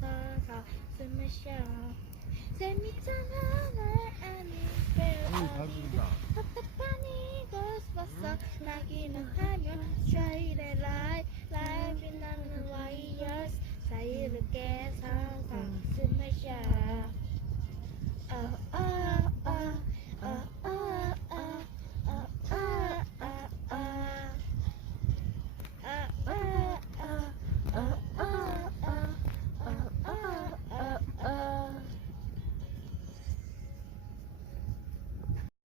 서서 숨을 쉬어 재밌잖아 날 아니까 답답한 이곳 와서 나기만 하면 try